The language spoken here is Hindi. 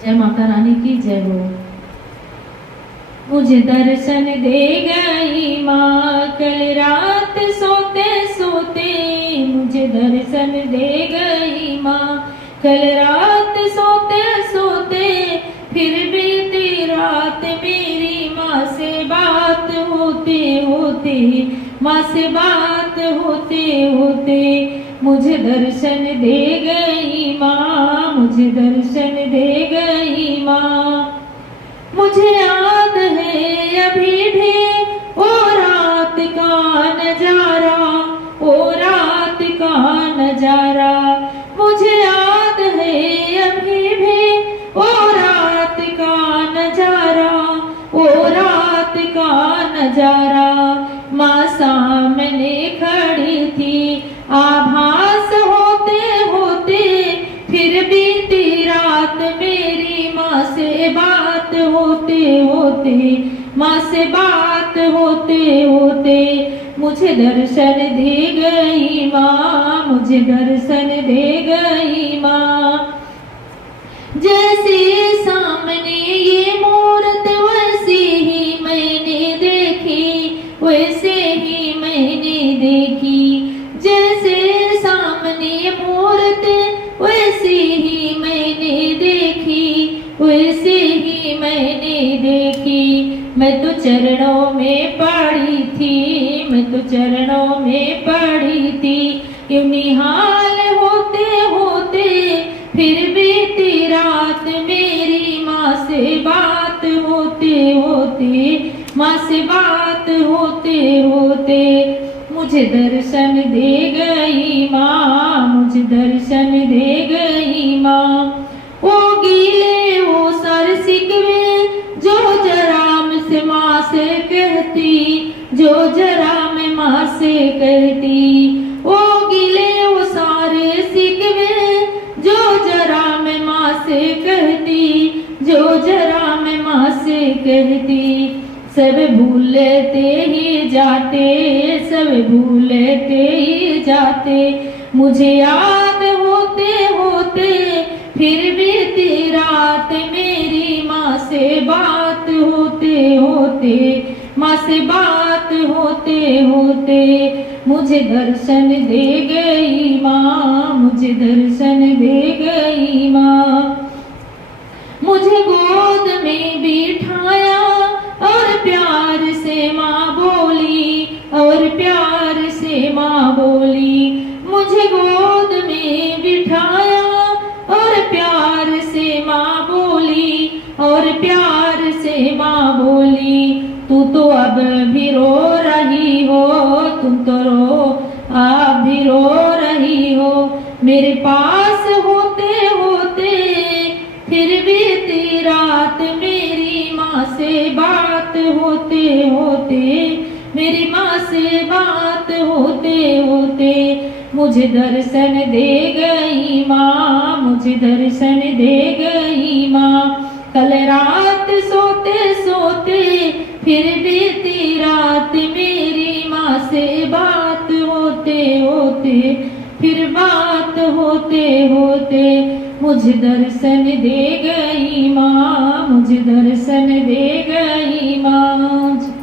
जय माता रानी की जय हो। मुझे दर्शन दे गई माँ कल रात सोते सोते, मुझे दर्शन दे गई माँ कल रात सोते सोते, फिर बीती रात मेरी माँ से बात होते होते, माँ से बात होते होते, मुझे दर्शन दे गई माँ, मुझे दर्शन दे गई माँ। मुझे याद है अभी भी वो रात का नजारा, वो रात का नजारा, मुझे याद है अभी भी वो रात का नजारा, वो रात का नजारा। माँ सामने खड़ी थी आभास होते होते, फिर बीती रात मेरी माँ से बात होते होते, माँ से बात होते होते, मुझे दर्शन दे गई माँ, मुझे दर्शन दे गई माँ। जैसे सामने ये मूरत वैसे ही मैंने देखी, वैसे ही मैंने देखी, जैसे सामने मूरत वैसे ही मैंने देखी, वैसे ही मैंने देखी। मैं तो चरणों में पड़ी थी, मैं तो चरणों में पड़ी थी, यूं निहाल होते होते, फिर बीती रात मेरी माँ से बात होते होते, माँ से बात होते होते, मुझे दर्शन दे गई माँ, मुझे दर्शन दे गई माँ। वो गीले वो सर सिकवे जो जरा मुझसे माँ से कहती, जो जरा मैं माँ से कहती, वो गीले वो सारे सिकवे जो जरा मैं माँ से कहती, जो जरा मैं माँ से कहती। सब भूलते ही जाते, सब भूलते ही जाते, मुझे याद होते होते, फिर बीती रात मेरी माँ से बात होते होते, माँ से बात होते होते, मुझे दर्शन दे गई माँ, मुझे दर्शन दे गई माँ। मुझे गोद में बिठाया और प्यार से माँ बोली, और प्यार से माँ बोली, मुझे गोद में बिठाया और प्यार से माँ बोली, और प्यार से माँ बोली, तू तो अब भी रो रही हो, तुम तो रो आप भी रो रही हो, मेरे पास होते होते, फिर बीती रात मेरी माँ से बात होते होते, मेरी माँ से बात होते होते, मुझे दर्शन दे गई माँ, मुझे दर्शन दे गई माँ। कल रात सोते सोते, फिर बीती रात मेरी माँ से बात होते होते, फिर बात होते होते, मुझे दर्शन दे गई माँ, मुझे दर्शन दे गई माँ।